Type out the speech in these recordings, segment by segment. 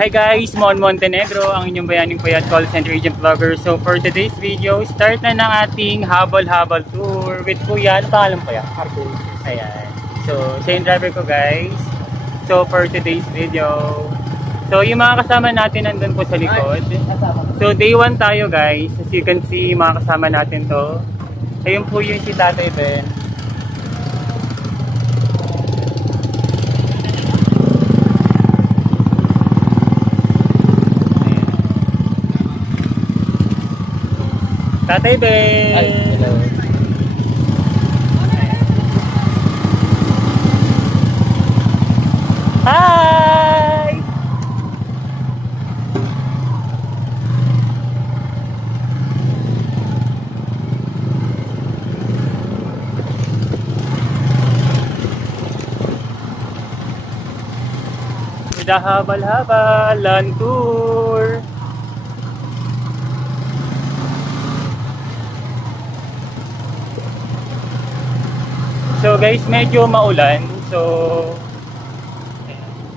Hi guys, Mon Montenegro, ang inyong bayaning payat call center agent vlogger. So for today's video, start na ng ating habal-habal tour with Kuya. Ano pangalan po yan? Arthur. Ayan. So, siya yung driver ko guys. So for today's video, so yung mga kasama natin nandun po sa likod. So day 1 tayo guys. As you can see, mga kasama natin to. Ayun po yung si Tatay Ben. Tatay Ben! Hello. Hi! Habal-habalan tour! So guys, medyo maulan. So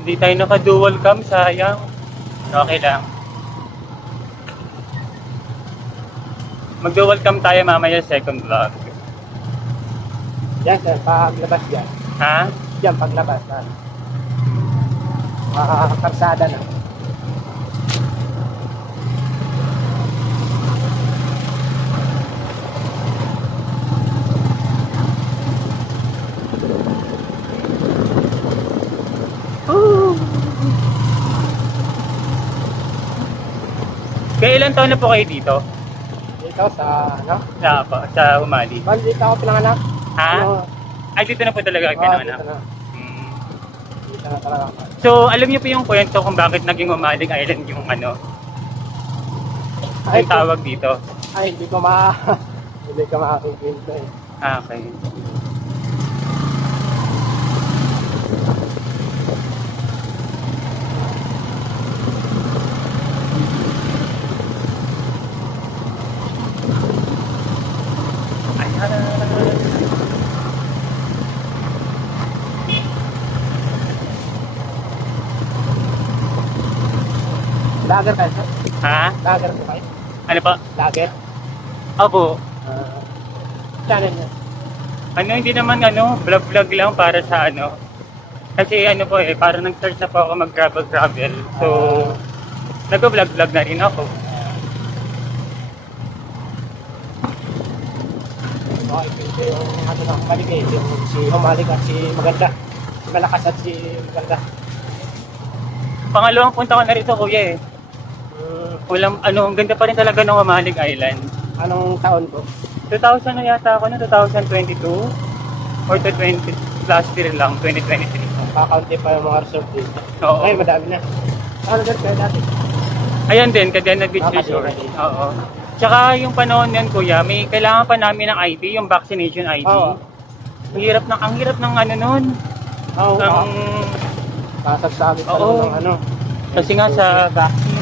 hindi tayo naka-dual cam, sayang. Okay lang. Mag-dual cam tayo mamaya second vlog. Yan sir, paglabas yan. Ha? Yan, paglabas. Karsada na. Kaya ilang taon na po kayo dito? Dito sa, ano? Sa Umali. Bali, dito ako pinanganak. Ha? Ano, Ay, dito na po talaga kayo pinanganak. dito na. Hmm. Dito na talaga ako. So, alam niyo po yung kwento kung bakit naging Umaling Island yung ano? Yung tawag dito. Ay, hindi ko hindi ko makakikwento eh. Ah, okay. Lager kayo sir? Ha? Lager po kayo? Ano pa? Lager? Opo. Channel niya? Ano, hindi naman ano, vlog-vlog lang para sa ano. Kasi ano po eh, parang nag-start na po ako mag-travel. So, nag-vlog-vlog na rin ako. Okay, ito yung ano na balik eh. Yung si Humalik at si Maganda. Si Malakas at si Maganda. Pangalawang punta ko na rito kuya eh. Walang, ano, ang ganda pa rin talaga ng Umalig Island. Anong taon po? 2000 na yata ako, no? 2022? Or 20, last year lang, 2023. Kakaunti pa yung mga resort dito. Oo. Ngayon, madami na. Ano dyan kayo dati? Ayan din, Cadena Beach Resort. Cadena. Oo. Tsaka yung panahon yan kuya, may kailangan pa namin ng ID, yung vaccination ID. Oo. Ang hirap ng ano nun. Oo. Ang, Kasagsabi pa Oo. ng ano. kasi nga sa vaccine.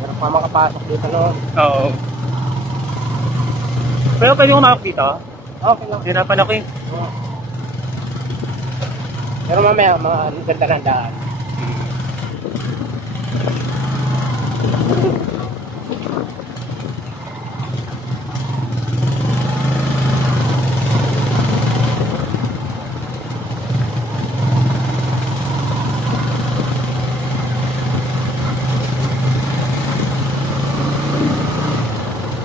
Meron pa makapasok dito noon. Oo. Pero pwede kumawak dito? Okay lang. Hirapan ako eh. Oo. Pero mamaya, mga ganda ng daan.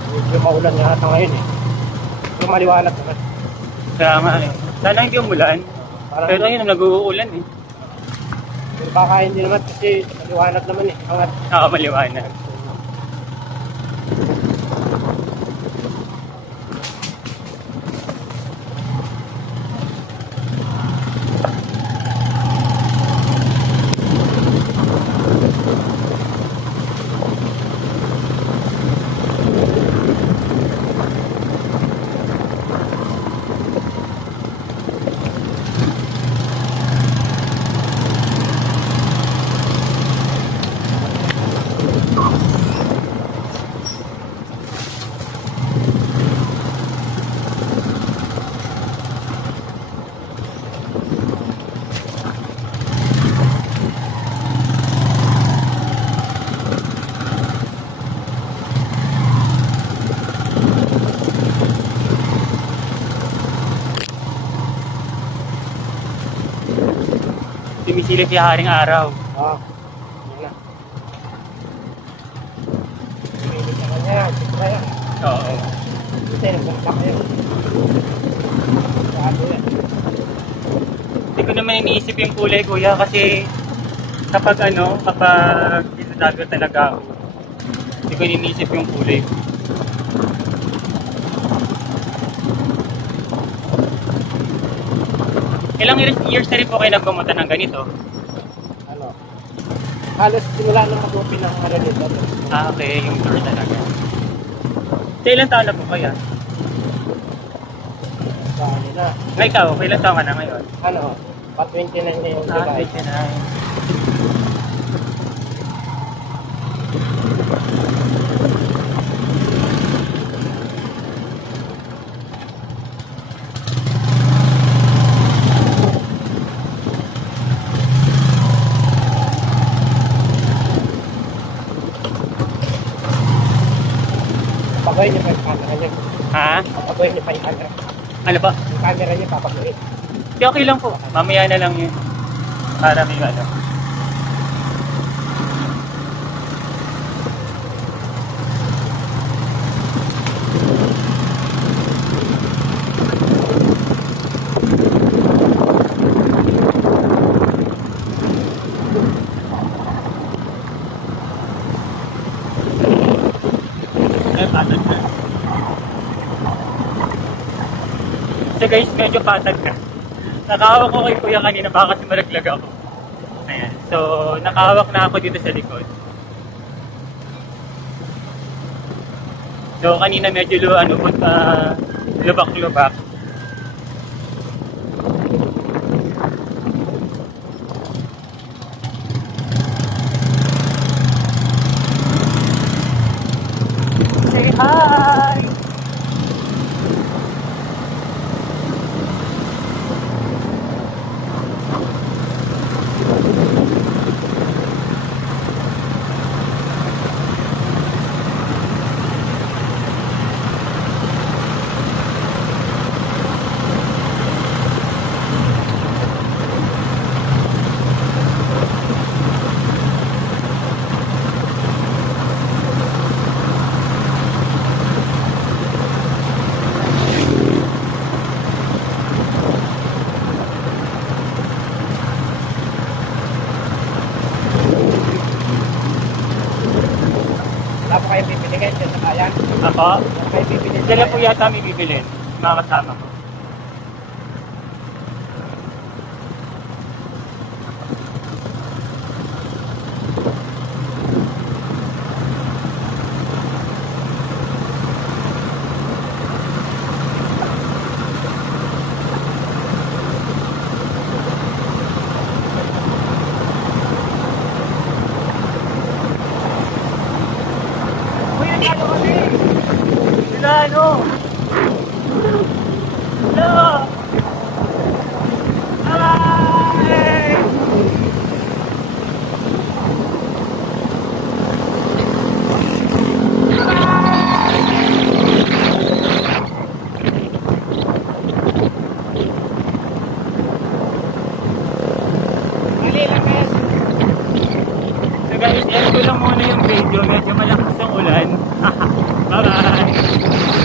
Medyo maulan yata ngayon eh. Pero maliwanag naman. Kaya nga eh. Sana hindi umulan. Parang, Pero ayun, nag-uulan eh. pero baka hindi naman kasi maliwanag naman eh. Angat. Oo, maliwanag. Silip yung haring araw. Oo. Yun na. Mainit naman yan. Siyempre yan. Oo. Kasi nagbumak yun. Sabi yan. Hindi ko naman iniisip yung kulay, kuya, kasi kapag dinadago talaga ako, hindi ko iniisip yung kulay. Ilang years na rin po kayo nagbumunta ng ganito? Ano? Halos simula nung mag-open ng ano dito. Ah, okay, yung tour talaga. So, ilang taon na po kaya? Sa nila. Ngayon ikaw, ilang taon ka na ngayon? Ano? Pa-29 na yung Ah, July. 29. Papagoy niyo pa yung camera niyo. Ha? Papagoy niyo pa yung camera. Ano ba? Yung camera niyo papagoy. Di okay lang po. Mamaya na lang yun. Para may ano. Ay, patag na. So guys, medyo patag na. Nakahawak ko kay kuya kanina, baka kasi malaglag ako. Ayan. So, nakahawak na ako dito sa likod. So, kanina medyo lubak-lubak. Say hi! Wala po kayo pipili guys. Yan sa bayan. Ako? Wala kayo pipili. Dala po yata may bibilin. Mga kasama ko. Uy, nagkano kami? Sila ano? Hello! Hi! Mali lang guys. So guys, end ko lang muna yung video. Medyo malakas ang ulan. Bye-bye!